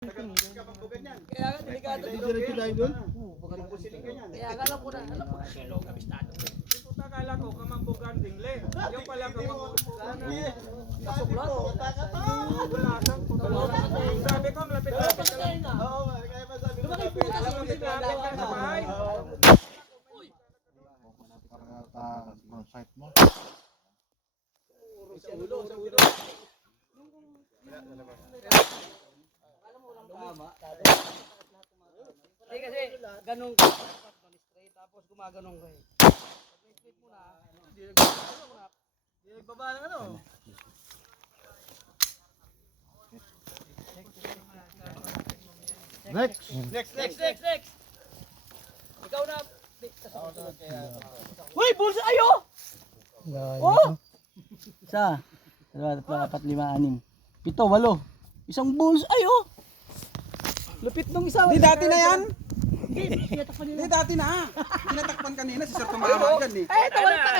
Kaya nga, delikado. Diretso tayo doon. Kaya nga, alam ko na silong kabistado. Puta kala ko kamambugan dingle. Yung pala kamambugan. Kasuklat. Wala sang puta. Sabi ko malapit-lapit ka lang. Alam mo malapit ka sa bahay. Para site mo. Sa ulo. Eh kasi ganun ka straight tapos gumaganong ka. Straight mo na. Hindi baba ng ano. Next. Next. Ikaw na. Uy, bulsa ayo. Oh! Isa, dalawa, tatlo, apat, lima, anim, pito, walo. Isang bulls, ayo. Lupit nung isa. Di dati na yan. Hindi, tinatakpan nila. Di dati na. Tinatakpan kanina si Sir Tumaman yan eh. Eh, tawal ka eh.